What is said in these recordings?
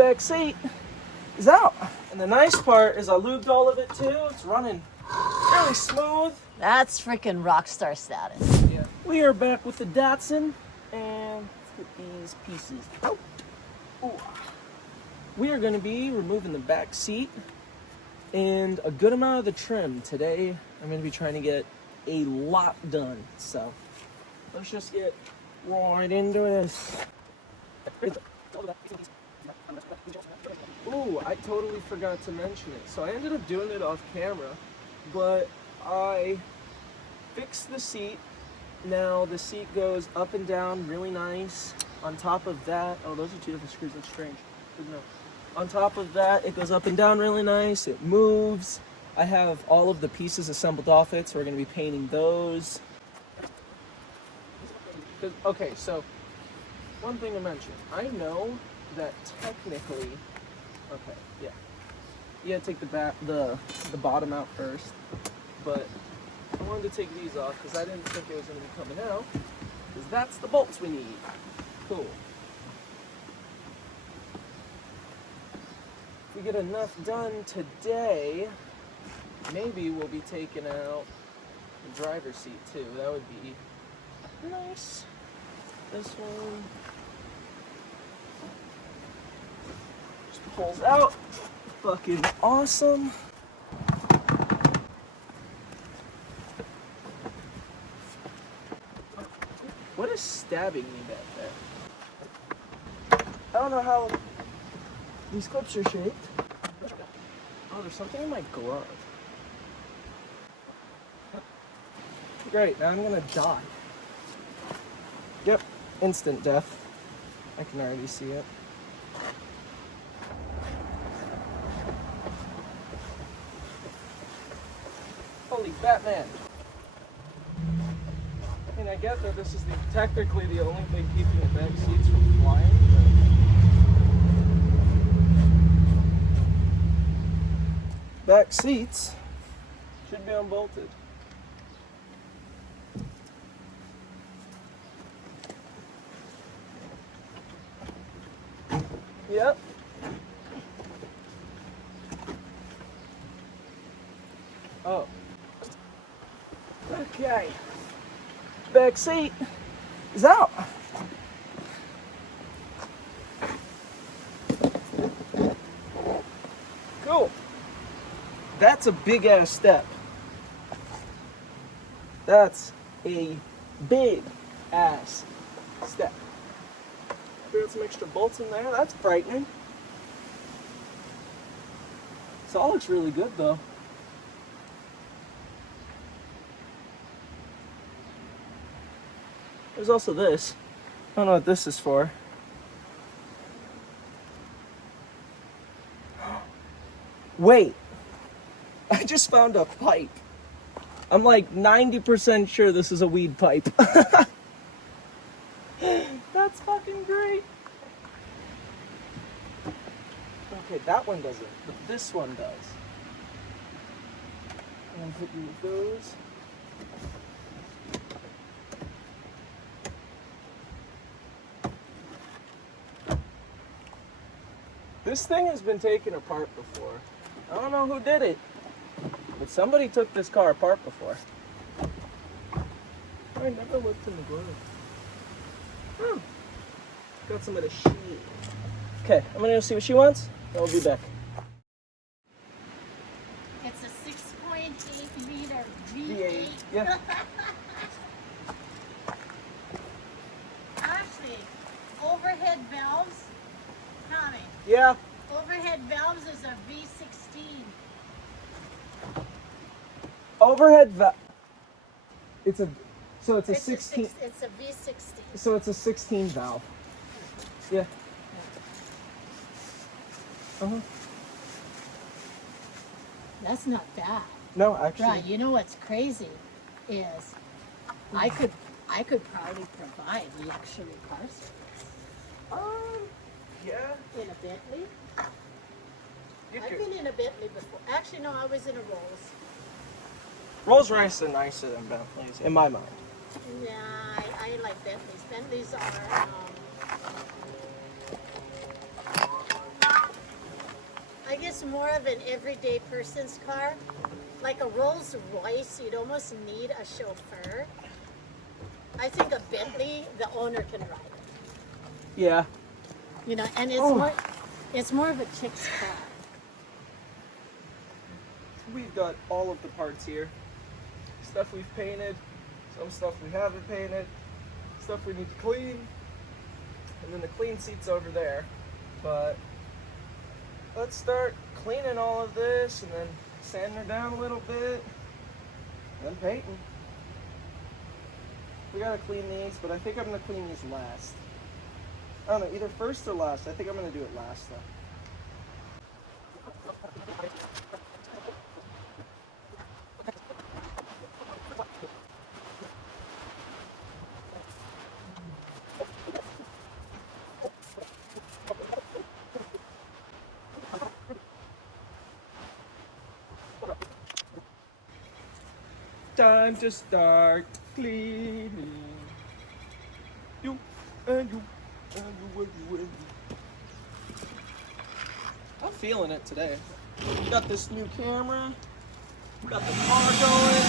back seat is out. And the nice part is I lubed all of it too. It's running really smooth. That's freaking rock star status. Yeah. We are back with the Datsun, and let's get these pieces out. Ooh. We are going to be removing the back seat and a good amount of the trim. Today, I'm going to be trying to get a lot done. So, let's just get right into this. Ooh, I totally forgot to mention it. So I ended up doing it off camera, but I fixed the seat. Now the seat goes up and down really nice. On top of that, oh, those are two different screws. That's strange. Good know. On top of that, it goes up and down really nice. It moves. I have all of the pieces assembled off it, so we're going to be painting those. Okay, so one thing to mention. I know that technically, okay, yeah, you gotta take the bottom out first, but I wanted to take these off because I didn't think it was going to be coming out, because that's the bolts we need. Cool. If we get enough done today, maybe we'll be taking out the driver's seat too. That would be nice. This one just pulls out. Fucking awesome. What is stabbing me back there? I don't know how these clips are shaped. Oh, there's something in my glove. Great, now I'm gonna die. Yep, instant death. I can already see it. Holy Batman! I mean, I get that this is technically the only thing keeping the back seats from flying, but back seats should be unbolted. Yep. Oh. Okay. Back seat is out. Cool. That's a big ass step. That's a big ass step. Got some extra bolts in there. That's frightening. This all looks really good though. There's also this. I don't know what this is for. Wait. I just found a pipe. I'm like 90% sure this is a weed pipe. That's fucking great. Okay, that one doesn't, but this one does. And put you with those. This thing has been taken apart before. I don't know who did it, but somebody took this car apart before. I never looked in the glove. Oh, got some of the shit. Okay, I'm gonna go see what she wants, and we'll be back. It's a 6.8 liter V8. Yeah. Actually, overhead valves, Tommy. Yeah. Overhead valves is a V16. Overhead valve. It's a 16. It's a V16. So it's a 16 valve. Yeah. Uh-huh. That's not bad. No, actually. Right, you know what's crazy is I could probably provide luxury car service. Yeah. In a Bentley. You I've could. been in a Bentley before. Actually, no, I was in a Rolls. Rolls Royce are nicer than Bentleys, in my mind. Yeah, I like Bentleys. Bentleys are think it's more of an everyday person's car. Like a Rolls Royce, you'd almost need a chauffeur. I think a Bentley, the owner can ride it. Yeah. You know, and it's more of a chick's car. We've got all of the parts here. Stuff we've painted, some stuff we haven't painted, stuff we need to clean, and then the clean seat's over there. But let's start cleaning all of this and then sanding her down a little bit, and then painting. We gotta clean these, but I think I'm gonna clean these last. I don't know, either first or last. I think I'm gonna do it last though. Time to start cleaning. You and you and you and you and you. I'm feeling it today. We got this new camera. We got the car going.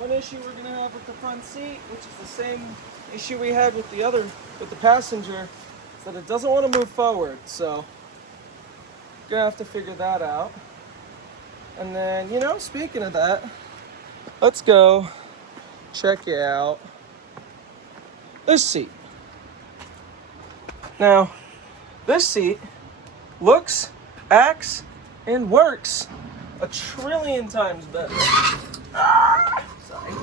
One issue we're gonna have with the front seat, which is the same issue we had with the passenger, is that it doesn't want to move forward. So gonna have to figure that out. And then, you know, speaking of that, let's go check out this seat. Now, this seat looks, acts, and works a trillion times better. Sorry.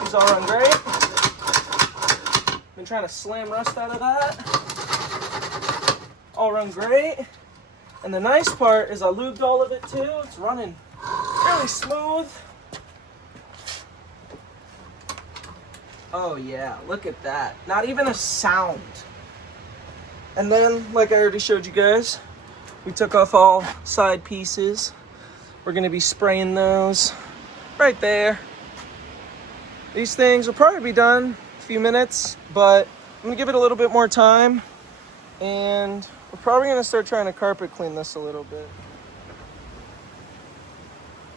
These all run great. Been trying to slam rust out of that. All run great. And the nice part is I lubed all of it too. It's running really smooth. Oh yeah, look at that. Not even a sound. And then, like I already showed you guys, we took off all side pieces. We're gonna be spraying those right there. These things will probably be done in a few minutes, but I'm gonna give it a little bit more time. And we're probably gonna start trying to carpet clean this a little bit.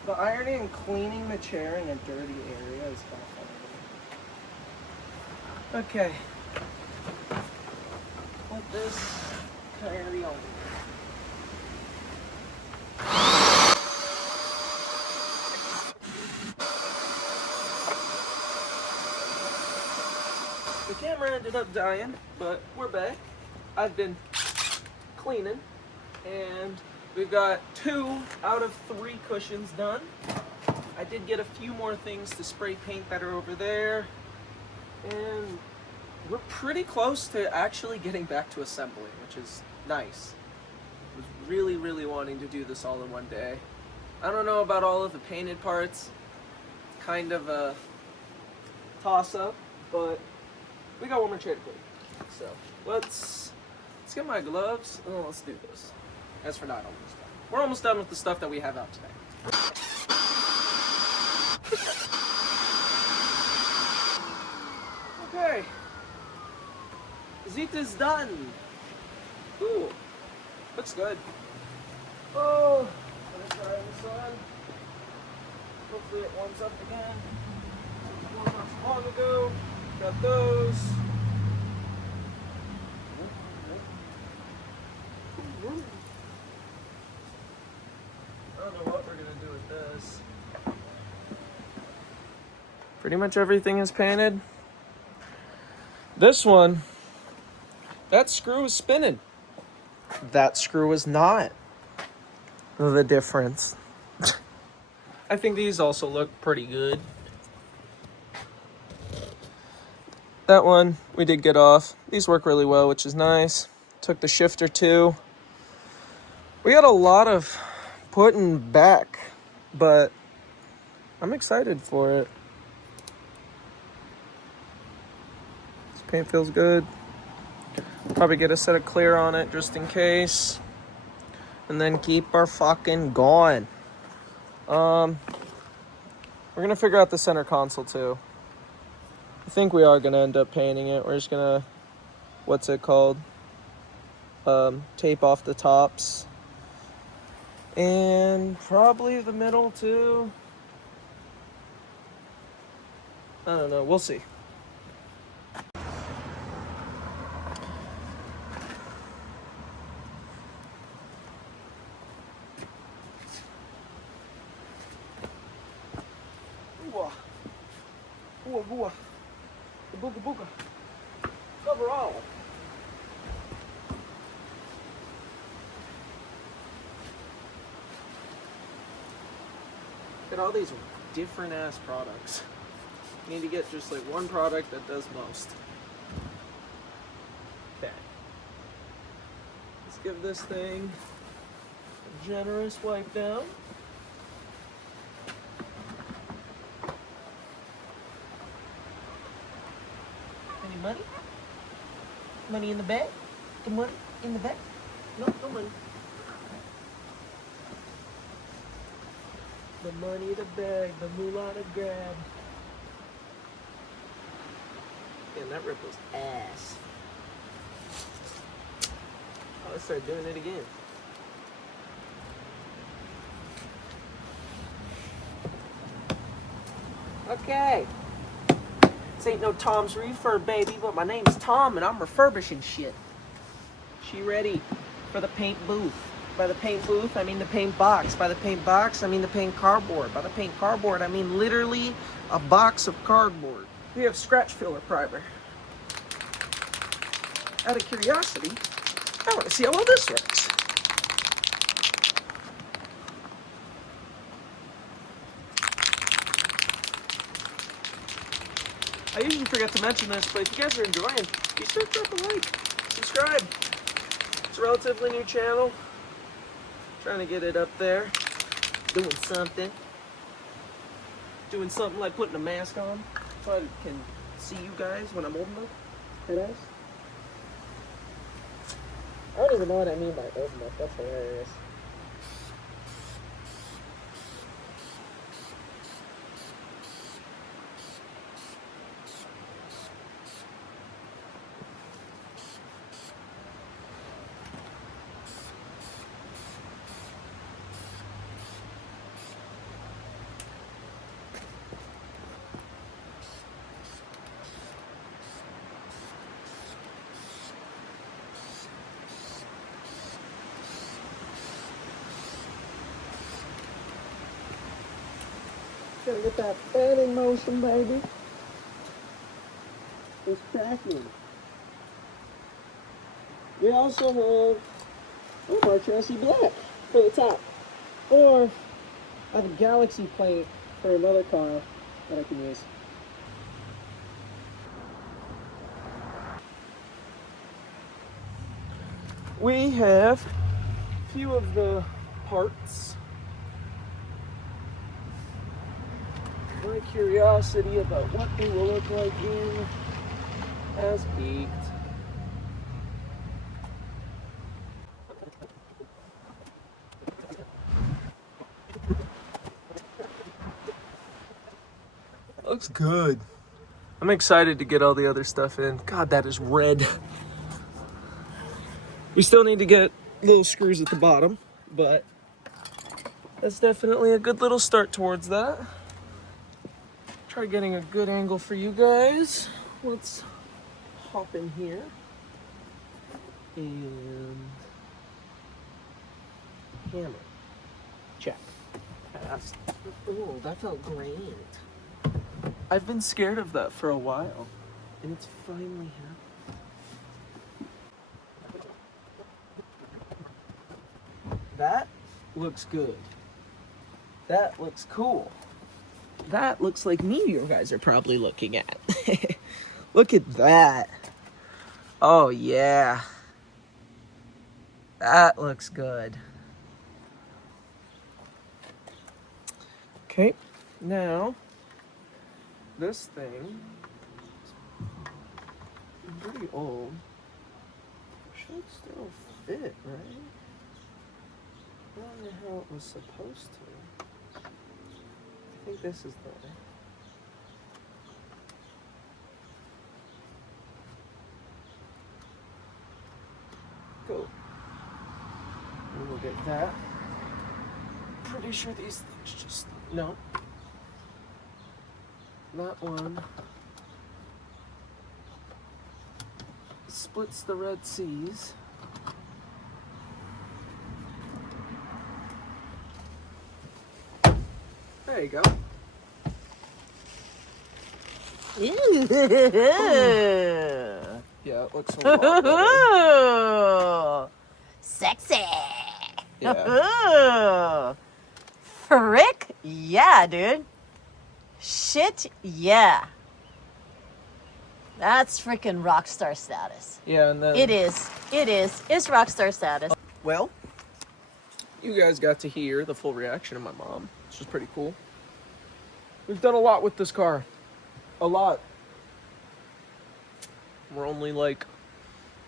The ironing and cleaning the chair in a dirty area is kind of fun. Okay. Let this carry on. The camera ended up dying, but we're back. I've been cleaning, and we've got 2 out of 3 cushions done. I did get a few more things to spray paint that are over there, and we're pretty close to actually getting back to assembly, which is nice. I was really, really wanting to do this all in one day. I don't know about all of the painted parts. It's kind of a toss-up, but we got one more chair to clean. So let's get my gloves and let's do this. As for not almost done. We're almost done with the stuff that we have out today. Okay. It is done. Ooh. Looks good. Oh, gonna try this on. Hopefully it warms up again. Warmed up long ago. Got those. I don't know what we're gonna do with this. Pretty much everything is painted. This one, that screw is spinning. That screw is not. The difference. I think these also look pretty good. That one we did get off. These work really well, which is nice. Took the shifter too. We got a lot of putting back, but I'm excited for it. This paint feels good. Probably get a set of clear on it just in case. and then keep her fucking going. We're gonna figure out the center console too. I think we are gonna end up painting it. We're just gonna, what's it called? Tape off the tops. And probably the middle too. I don't know, we'll see. Ooh, ooh, ooh, booga booga. Cover all. Look at all these different ass products. You need to get just like one product that does most. Okay. Let's give this thing a generous wipe down. Any money? Money in the bag? The money in the bag? No, no money. The money, the bag, the moolah to grab. Man, that rip was ass. Oh, let's start doing it again. Okay. This ain't no Tom's Refurb, baby, but my name's Tom and I'm refurbishing shit. She ready for the paint booth. By the paint booth, I mean the paint box. By the paint box, I mean the paint cardboard. By the paint cardboard, I mean literally a box of cardboard. We have scratch filler primer. Out of curiosity, I want to see how well this works. I usually forget to mention this, but if you guys are enjoying, be sure to drop a like, subscribe. It's a relatively new channel. Trying to get it up there. Doing something like putting a mask on so I can see you guys when I'm old enough. Headass. I don't even know what I mean by old enough. That's hilarious. Gotta get that fan in motion, baby. It's cracking. We also have our chassis black for the top. Or I have a Galaxy plate for another car that I can use. We have a few of the parts. My curiosity about what they will look like in has peaked. Looks good. I'm excited to get all the other stuff in. God, that is red. We still need to get little screws at the bottom, but that's definitely a good little start towards that. Try getting a good angle for you guys. Let's hop in here. And hammer. Check. Pass. Oh, that felt great. I've been scared of that for a while, and it's finally happened. That looks good. That looks cool. That looks like me you guys are probably looking at. Look at that. Oh yeah. That looks good. Okay, now this thing is pretty old. Should still fit, right? the hell it was supposed to. I think this is the... Cool. And we'll get that. Pretty sure these things just... No. That one splits the Red Seas. There you go. Yeah, it looks a lot better. Sexy. Yeah. Frick? Yeah, dude. Shit, yeah. That's freaking rock star status. Yeah, and then... It is. It's rock star status. Well, you guys got to hear the full reaction of my mom, which is pretty cool. We've done a lot with this car. A lot. We're only like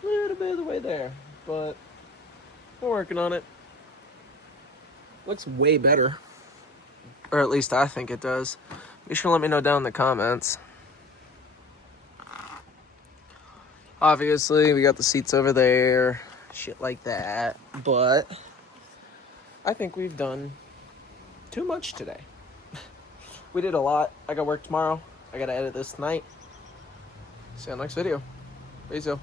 a little bit of the way there, but we're working on it. Looks way better. Or at least I think it does. Be sure to let me know down in the comments. Obviously, we got the seats over there, shit like that, but I think we've done too much today. We did a lot. I got work tomorrow. I gotta edit this tonight. See you on the next video. Peace out.